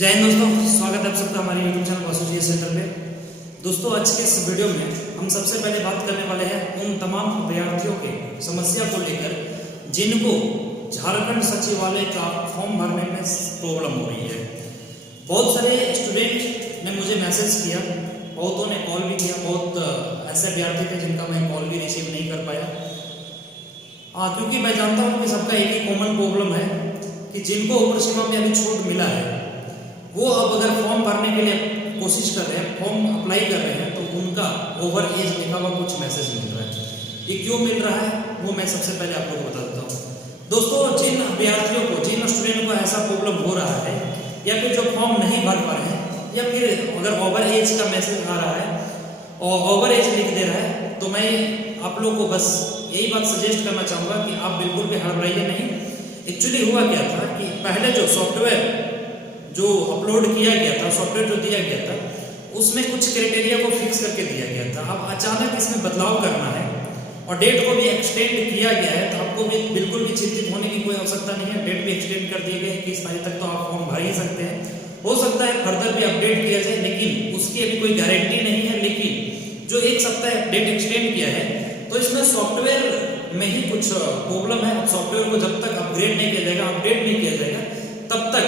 जय हिंद दोस्तों, स्वागत है आप सबका हमारे यूट्यूब चैनल वासुजी सेंटर पे। दोस्तों, आज के इस वीडियो में हम सबसे पहले बात करने वाले हैं उन तमाम अभ्यर्थियों के समस्या को लेकर जिनको झारखंड सचिवालय का फॉर्म भरने में प्रॉब्लम हो रही है। बहुत सारे स्टूडेंट ने मुझे मैसेज किया, बहुतों ने कॉल भी किया। बहुत ऐसे अभ्यर्थी थे जिनका मैं कॉल भी रिसीव नहीं कर पाया। क्योंकि मैं जानता हूँ कि सबका एक ही कॉमन प्रॉब्लम है कि जिनको उम्र सीमा में अभी छूट मिला है वो अब अगर फॉर्म भरने के लिए कोशिश कर रहे हैं, फॉर्म अप्लाई कर रहे हैं, तो उनका ओवर एज लिखा हुआ कुछ मैसेज मिल रहा है। ये क्यों मिल रहा है वो मैं सबसे पहले आप लोगों को बता देता हूँ। दोस्तों, जिन अभ्यर्थियों को, जिन स्टूडेंट को ऐसा प्रॉब्लम हो रहा है या फिर जो फॉर्म नहीं भर पा रहे हैं या फिर अगर ओवर एज का मैसेज आ रहा है और ओवर एज लिख दे रहा है, तो मैं आप लोग को बस यही बात सजेस्ट करना चाहूँगा कि आप बिल्कुल भी हड़बड़ाइए नहीं। एक्चुअली हुआ क्या था कि पहले जो सॉफ्टवेयर जो अपलोड किया गया था, सॉफ्टवेयर जो दिया गया था, उसमें कुछ क्राइटेरिया को फिक्स करके दिया गया था। अब अचानक इसमें बदलाव करना है और डेट को भी एक्सटेंड किया गया है, तो आपको भी बिल्कुल भी चिंतित होने की कोई आवश्यकता नहीं है। डेट भी एक्सटेंड कर दिए गए 21 तारीख तक, तो आप फॉर्म भर ही सकते हैं। हो सकता है फर्दर भी अपडेट किया जाए, लेकिन उसकी अभी कोई गारंटी नहीं है। लेकिन जो एक सप्ताह डेट एक्सटेंड किया है, तो इसमें सॉफ्टवेयर में ही कुछ प्रॉब्लम है। सॉफ्टवेयर को जब तक अपग्रेड नहीं किया जाएगा, अपडेट नहीं किया जाएगा, तब तक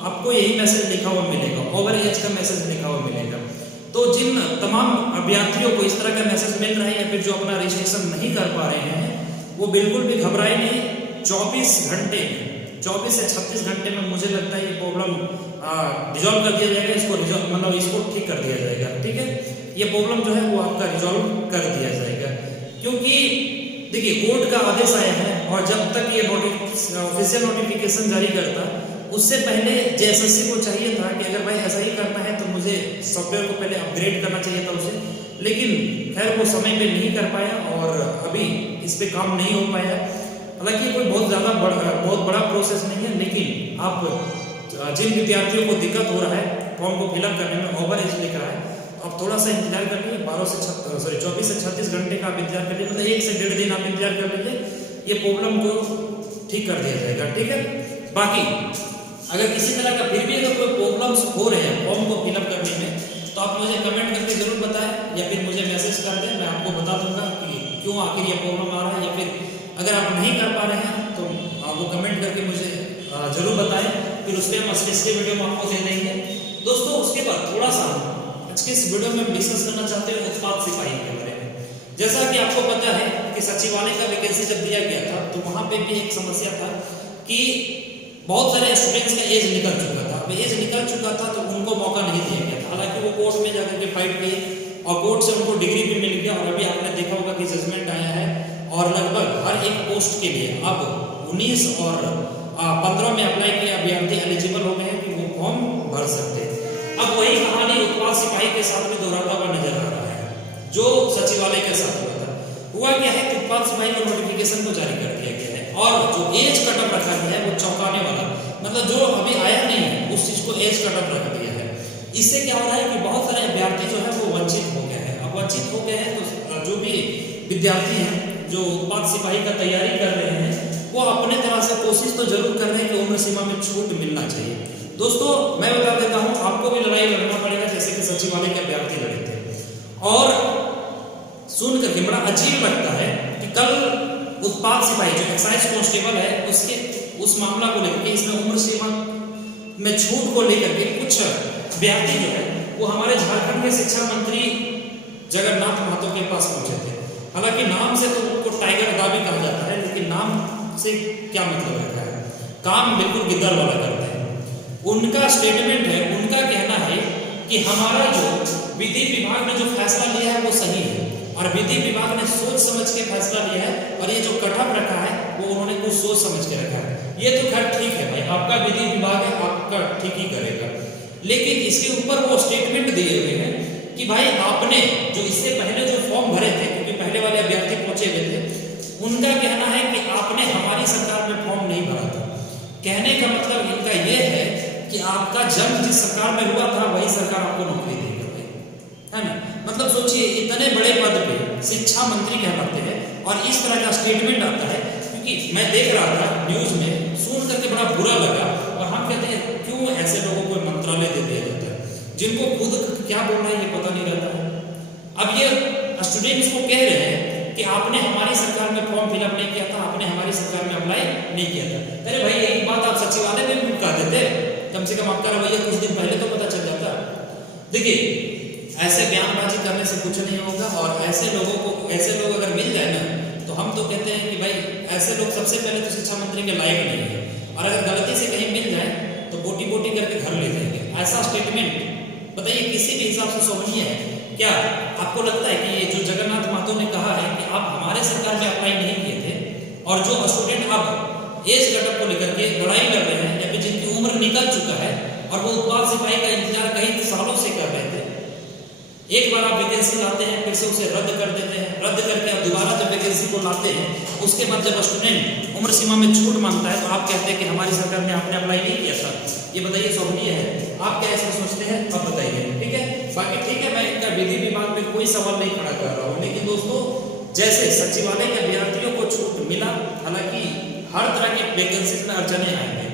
आपको यही मैसेज लिखा हुआ मिलेगा, ओवर एज का मैसेज लिखा हुआ मिलेगा। तो जिन तमाम अभ्यर्थियों को इस तरह का मैसेज मिल रहा है या फिर जो अपना रजिस्ट्रेशन नहीं कर पा रहे हैं, वो बिल्कुल भी घबराए नहीं। 24 घंटे में, 24 से 36 घंटे में मुझे लगता है ये प्रॉब्लम रिजॉल्व कर दिया जाएगा। इसको ठीक कर दिया जाएगा। ठीक है, ये प्रॉब्लम जो है वो आपका रिजॉल्व कर दिया जाएगा। क्योंकि देखिए, कोर्ट का आदेश आया है और जब तक ये ऑफिशियल नोटिफिकेशन जारी करता, उससे पहले जेएसएससी को चाहिए था कि अगर भाई ऐसा ही करना है तो मुझे सॉफ्टवेयर को पहले अपग्रेड करना चाहिए था उसे। लेकिन खैर वो समय पे नहीं कर पाया और अभी इस पे काम नहीं हो पाया। हालांकि कोई बहुत बड़ा प्रोसेस नहीं है, लेकिन आप जिन विद्यार्थियों को दिक्कत हो रहा है फॉर्म को फिलअप करने में, ओवर एज लिख रहा है, आप थोड़ा सा इंतजार कर लीजिए। 24 से 36 घंटे का आप इंतजार कर लीजिए, मतलब 1 से 1.5 दिन आप इंतजार कर लीजिए। ये प्रॉब्लम को ठीक कर दिया जाएगा। ठीक है, बाकी अगर किसी तरह का फिर भी अगर कोई प्रॉब्लम्स हो रहे हैं फॉर्म को फिलअप करने में, तो आप मुझे कमेंट करके जरूर बताएं या फिर मुझे मैसेज कर दें। मैं आपको बता दूंगा कि क्यों आखिर ये प्रॉब्लम आ रहा है, या फिर अगर आप नहीं कर पा रहे हैं तो आप वो कमेंट करके मुझे जरूर बताएं। फिर उसके हम स्पेशल वीडियो में आपको दे देंगे। दोस्तों, उसके बाद थोड़ा सा आज के इस वीडियो में डिस्कस करना चाहते हैं उत्पाद सिपाही के बारे में। जैसा कि आपको पता है कि सचिवालय का वैकेंसी जब दिया गया था, तो वहां पे भी एक समस्या था कि बहुत सारे स्टूडेंट्स का एज निकल चुका था। अब एज निकल चुका था तो उनको मौका नहीं दिया गया था। हालांकि वो कोर्ट में जाकर के फाइट किए और कोर्ट से उनको डिग्री भी मिल गया, और अभी आपने देखा होगा कि जजमेंट आया है और लगभग हर एक पोस्ट के लिए अब 19 और 15 में अप्लाई किया अभ्यर्थी एलिजिबल हो गए हैं कि वो फॉर्म भर सकते हैं। अब वही कहानी उत्पाद सिपाही के साथ में दोहराता हुआ नजर आ रहा है जो सचिवालय के साथ हुआ था। हुआ क्या है कि उत्पाद सिपाही का नोटिफिकेशन को जारी कर दिया गया है और जो एज कटअप रखा गया है वो चौंकाने वाला, मतलब जो अभी आया नहीं है उस चीज को एज कटअप रख दिया है। इससे क्या हो रहा है कि बहुत सारे अभ्यर्थी जो है वो वंचित हो गए हैं। अब वंचित हो गए हैं तो जो भी विद्यार्थी हैं जो उत्पाद सिपाही का तैयारी कर रहे हैं, वो अपने तरह से कोशिश तो जरूर कर रहे हैं कि उम्र सीमा में छूट मिलना चाहिए। दोस्तों, मैं बता देता हूं, आपको भी लड़ाई लड़ना पड़ेगा जैसे कि सचिवालय के अभ्यर्थी लड़े थे। और सुन करके बड़ा अजीब लगता है कि कल उत्पाद सिपाही जो एक्साइज कांस्टेबल है उसके उस मामला को लेकर के, इसमें उम्र सीमा में छूट को लेकर के कुछ अभ्यर्थी जो है वो हमारे झारखंड के शिक्षा मंत्री जगन्नाथ महतो के पास पहुंचे थे। हालांकि नाम से तो उनको टाइगर दावी कहा जाता है, लेकिन नाम से क्या मतलब रखा है, काम बिल्कुल गिद्दर वाला करते हैं। उनका स्टेटमेंट है, उनका कहना है कि हमारा जो विधि विभाग ने जो फैसला लिया है वो सही है और विधि विभाग ने सोच समझ के फैसला लिया है, और ये जो कटअप रखा है वो उन्होंने कुछ सोच समझ के रखा है। ये तो खैर ठीक है भाई, आपका विधि विभाग है, आपका ठीक ही करेगा। लेकिन इसके ऊपर वो स्टेटमेंट दिए हुए हैं कि भाई आपने जो इससे पहले जो फॉर्म भरे थे, क्योंकि पहले वाले अभ्यर्थी पहुंचे हुए थे, उनका कहना है कि आपने हमारी सरकार में फॉर्म नहीं भरा था। कहने का मतलब इनका ये है कि आपका जन्म जिस सरकार में हुआ था वही सरकार आपको नौकरी देगी, है ना। मतलब सोचिए, इतने बड़े पद पे शिक्षा मंत्री कहलाते हैं और इस तरह का स्टेटमेंट आता है। क्योंकि मैं देख रहा था न्यूज में, सुन करके बड़ा बुरा लगा, और हम कहते हैं क्यों ऐसे लोग जिनको खुद क्या बोलना है ये पता नहीं रहता है। अब ये स्टूडेंट्स को कह रहे हैं कि आपने हमारी सरकार में फॉर्म फिलअप नहीं किया था, आपने हमारी सरकार में अप्लाई नहीं किया था। अरे भाई यही बात आप सचिवालय में भी कह देते, कम से कम आपका रवैया कुछ दिन पहले तो पता चल जाता। देखिए ऐसे बयानबाजी करने से कुछ नहीं होगा, और ऐसे लोग अगर मिल जाए ना तो हम तो कहते हैं कि भाई ऐसे लोग सबसे पहले तो शिक्षा मंत्री के लायक नहीं है, और अगर गलती से कहीं मिल जाए तो बोटी बोटी करके घर ले जाएंगे। ऐसा स्टेटमेंट बताइए किसी भी हिसाब से शोभनीय है क्या? आपको लगता है कि ये जो जगन्नाथ महतो ने कहा है कि आप हमारे सरकार में अप्लाई नहीं किए थे, और जो स्टूडेंट अब एज कटअप को लेकर के लड़ाई लड़ रहे हैं या फिर जिनकी उम्र निकल चुका है और वो उत्पाद सिपाही का इंतजार कई सालों से कर रहे थे, एक बार आप वैकेंसी लाते हैं फिर से उसे रद्द कर देते हैं, रद्द करके आप दोबारा जब वैकेंसी को लाते हैं उसके बाद जब स्टूडेंट उम्र सीमा में छूट मांगता है तो आप कहते हैं कि हमारी सरकार ने आपने अप्लाई नहीं किया था। ये बताइए शोभनीय है? आप क्या ऐसा सोचते हैं? अब बताइए। ठीक है, बाकी ठीक है, मैं इनका विधि विभाग में कोई सवाल नहीं खड़ा कर रहा हूँ, लेकिन दोस्तों जैसे सचिवालय के अभ्यर्थियों को छूट मिला, हालांकि हर तरह की वैकेंसी में अड़चने आएंगे,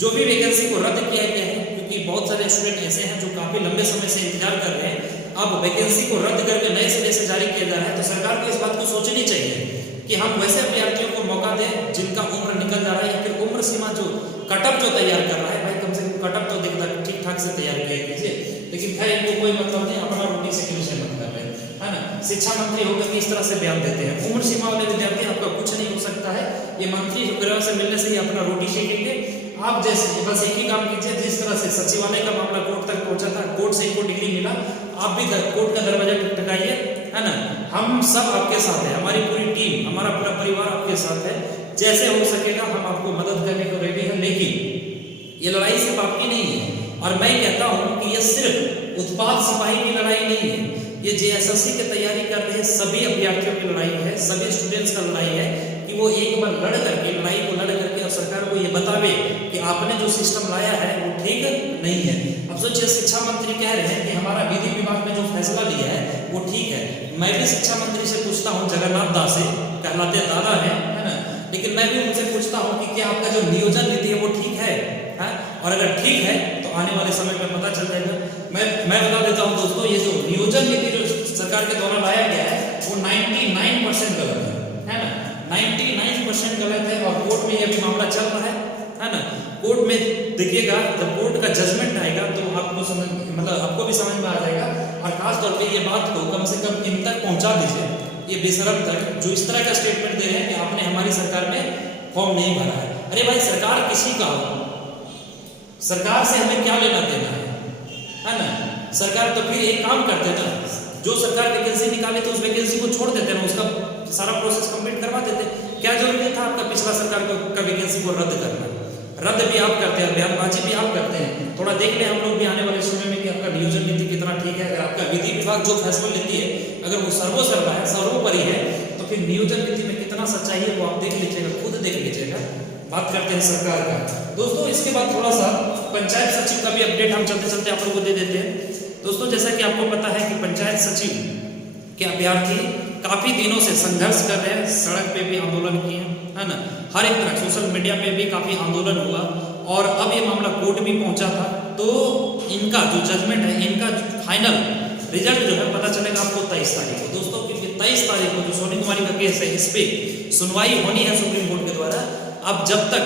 जो भी वैकेंसी को रद्द किया गया है, क्योंकि बहुत सारे स्टूडेंट ऐसे हैं जो काफी लंबे समय से इंतजार कर रहे हैं, अब वैकेंसी को रद्द करके नए सिरे से जारी किया जा रहा है, तो सरकार को इस बात को सोचनी चाहिए कि हम वैसे अभ्यर्थियों को मौका दें जिनका उम्र निकल जा रहा है, या फिर उम्र सीमा जो कटअप जो तैयार कर रहा है, भाई कम से कम कटअप तो दिखता ठीक ठाक से तैयार किया कीजिए। लेकिन खैर इनको कोई मतलब नहीं, अपना रोटी से किलो से मतलब है ना। शिक्षा मंत्री होकर किस तरह से बयान देते हैं, उम्र सीमा वाले विद्यार्थी आपका कुछ नहीं हो सकता है, ये मंत्री गृह से मिलने से ही अपना रोटी सेकेंगे। आप जैसे बस एक ही काम कीजिए, जिस तरह से सचिवालय का मामला कोर्ट तक पहुंचा था, कोर्ट से इनको डिग्री मिला, आप भी कोर्ट का दरवाजा खटखटाइए, है ना। हम सब आपके साथ हैं, हमारी पूरी टीम, हमारा पूरा परिवार आपके साथ है, जैसे हो सकेगा हम आपको मदद करने को रेडी हैं। लेकिन ये लड़ाई सिर्फ आपकी नहीं है, और मैं कहता हूं कि ये सिर्फ उत्पाद सिपाही की लड़ाई नहीं है, ये जेएसएससी की तैयारी कर रहे सभी अभ्यर्थियों की लड़ाई है, सभी स्टूडेंट्स का लड़ाई है कि वो एक बार लड़ करके लड़ाई को लड़ करके और सरकार को ये बतावे कि आपने जो सिस्टम लाया है वो ठीक नहीं है। अब सोचिए शिक्षा मंत्री कह रहे हैं कि हमारा विधि विभाग में जो फैसला लिया है वो ठीक है। मैं भी शिक्षा मंत्री से पूछता हूँ, जगन्नाथ दास से कहलाते दादा है ना, लेकिन मैं भी उनसे पूछता हूँ कि क्या आपका जो नियोजन नीति है वो ठीक है? और अगर ठीक है तो आने वाले समय में पता चल जाएगा। मैं बता देता हूँ दोस्तों, ये जो नियोजन नीति जो सरकार के द्वारा लाया गया है वो 99% गलत है ना, 99% गलत है, और कोर्ट में ये भी मामला चल रहा है ना। कोर्ट में देखिएगा, जब कोर्ट का जजमेंट आएगा तो आपको आपको भी समझ में आ जाएगा, और खास तौर पे ये बात को कम से कम इन तक पहुंचा दीजिए, ये बेशरम तक जो इस तरह का स्टेटमेंट दे रहे हैं कि आपने हमारी सरकार में फॉर्म नहीं भरा है। अरे भाई सरकार किसी का हो, सरकार से हमें क्या लेना देना है ना। सरकार तो फिर एक काम करते ना, जो सरकार वैकेंसी निकाले तो उस वैकेंसी को छोड़ देते ना, उसका सारा प्रोसेस कंप्लीट करवा देते। क्या जरूरत था आपका पिछला सरकार का वैकेंसी को रद्द करना? रद्द भी आप करते हैं, बयानबाजी भी आप करते हैं। थोड़ा देख लें हम लोग भी आने वाले समय में कि आपका नियोजन नीति कितना ठीक है। अगर आपका विधि विभाग जो फैसला लेती है अगर वो सर्वोसर्वा है, सर्वोपरि है, तो फिर नियोजन नीति में कितना सच्चाई है वो आप देख लीजिएगा, खुद देख लीजिएगा। बात करते हैं सरकार का दोस्तों। इसके बाद थोड़ा सा पंचायत सचिव का भी अपडेट हम चलते चलते आप लोगों को दे देते हैं। दोस्तों जैसा कि आपको पता है कि पंचायत सचिव के अभ्यर्थी काफी दिनों से संघर्ष कर रहे हैं, सड़क पे भी आंदोलन किए है ना, हर एक तरह सोशल मीडिया पे भी काफी आंदोलन हुआ, और अब ये मामला कोर्ट भी पहुंचा था। तो इनका जो जजमेंट है, इनका फाइनल रिजल्ट जो है पता चलेगा आपको 23 तारीख को दोस्तों, क्योंकि 23 तारीख को जो सोनी कुमारी का केस है इस पे सुनवाई होनी है सुप्रीम कोर्ट के द्वारा। अब जब तक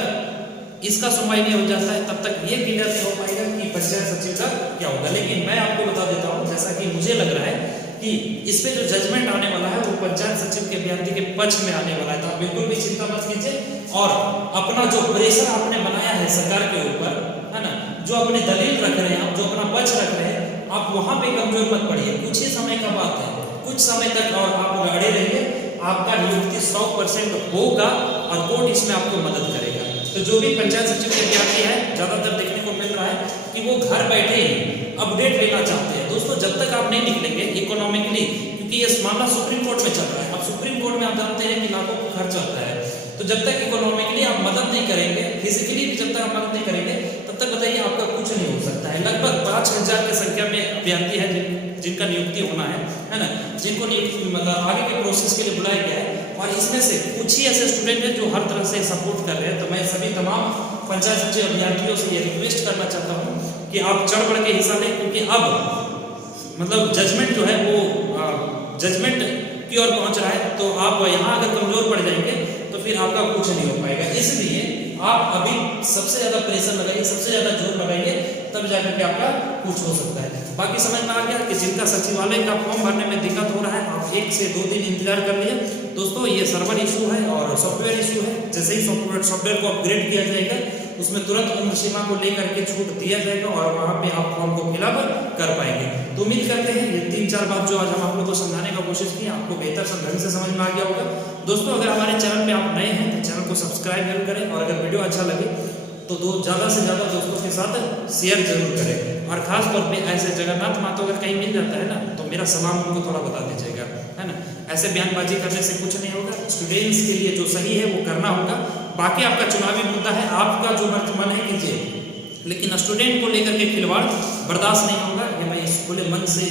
इसका सुनवाई नहीं हो जाता है तब तक ये क्लियर नहीं हो पाएगा कि पंचायत सचिव का क्या होगा। लेकिन मैं आपको बता देता हूँ, जैसा कि मुझे लग रहा है कि इस पे जो जजमेंट आने वाला है वो पंचायत सचिव के अभ्यर्थी के पक्ष में आने वाला है। तो आप बिल्कुल भी चिंता मत कीजिए, और अपना जो प्रेशर आपने बनाया है सरकार के ऊपर है ना, जो अपने दलील रख रहे हैं आप, जो अपना पक्ष रख रहे हैं, आप वहां पे कमजोर मत पड़िए। कुछ ही समय का बात है, कुछ समय तक और आप अड़े रहिए, आपका नियुक्ति 100% होगा और कोर्ट इसमें आपको मदद करेगा। तो जो भी पंचायत सचिव के अभ्यर्थी है, ज्यादातर देखने को मिल रहा है कि वो घर बैठे ही अपडेट लेना चाहते हैं। दोस्तों जब तक आप नहीं निकलेंगे इकोनॉमिकली, क्योंकि ये मामला सुप्रीम कोर्ट में चल रहा है, अब सुप्रीम कोर्ट में आप जानते हैं कि लाखों का खर्च आता है, तो जब तक इकोनॉमिकली आप मदद नहीं करेंगे, फिजिकली भी जब तक आप मदद नहीं करेंगे, तब तक बताइए आपका कुछ नहीं हो सकता है। लगभग 5000 की संख्या में अभ्यर्थी है जिनका नियुक्ति होना है ना, जिनको आगे के प्रोसेस के लिए बुलाया गया है, और इसमें से कुछ ही ऐसे स्टूडेंट हैं जो हर तरह से सपोर्ट कर रहे हैं। तो मैं सभी तमाम पंचायत सचिव अभ्यर्थियों से ये रिक्वेस्ट करना चाहता हूँ कि आप चढ़ बढ़ के हिस्सा लें, क्योंकि अब मतलब जजमेंट जो है वो जजमेंट की ओर पहुंच रहा है। तो आप यहाँ अगर कमजोर पड़ जाएंगे तो फिर आपका कुछ नहीं हो पाएगा। इसलिए आप अभी सबसे ज्यादा प्रेशर लगाइए, सबसे ज्यादा जोर लगाइए, तब जाकर के आपका कुछ हो सकता है। बाकी समझ में आ गया कि जिनका सचिवालय का फॉर्म भरने में दिक्कत हो रहा है, आप 1 से 2 दिन इंतजार कर लिए दोस्तों। ये सर्वर इशू है और सॉफ्टवेयर इशू है। जैसे ही सॉफ्टवेयर को अपग्रेड किया जाएगा, उसमें तुरंत उम्र सीमा को लेकर के छूट दिया जाएगा और वहां पे आप फॉर्म को फिलअप कर पाएंगे। तो उम्मीद करते हैं ये 3-4 बात जो आज हम आप लोग को समझाने का कोशिश की, आपको बेहतर ढंग से समझ में आ गया होगा। दोस्तों अगर हमारे चैनल पे आप नए हैं तो चैनल को सब्सक्राइब जरूर करें, और अगर वीडियो अच्छा लगे तो ज़्यादा से ज़्यादा दोस्तों के साथ शेयर जरूर करें। और खास तौर पे ऐसे जगन्नाथ माता अगर कहीं मिल जाता है ना, तो मेरा सलाम उनको थोड़ा बता दीजिएगा, है ना। ऐसे बयानबाजी करने से कुछ नहीं होगा। स्टूडेंट्स के लिए जो सही है वो करना होगा। बाकी आपका चुनावी मुद्दा है, आपका जो मन है कीजिए, लेकिन स्टूडेंट को लेकर के खिलवाड़ बर्दाश्त नहीं होगा। ये मैं खुले मन से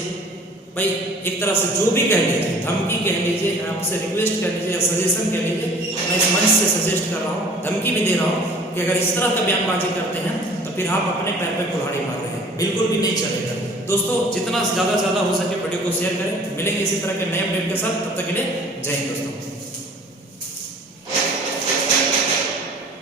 भाई एक तरह से जो भी कह लीजिए, धमकी कह लीजिए, आपसे रिक्वेस्ट कर लीजिए या सजेशन कह लीजिए, मैं इस मंच से सजेस्ट कर रहा हूँ, धमकी भी दे रहा हूँ कि अगर इस तरह का बयानबाजी करते हैं तो फिर आप अपने पैर पे कुल्हाड़ी मार रहे हैं, बिल्कुल भी नहीं चलेगा। दोस्तों जितना ज़्यादा हो सके वीडियो को शेयर करें। मिलेंगे इसी तरह के नए अपडेट के साथ, तब तक के लिए जय हिंद दोस्तों।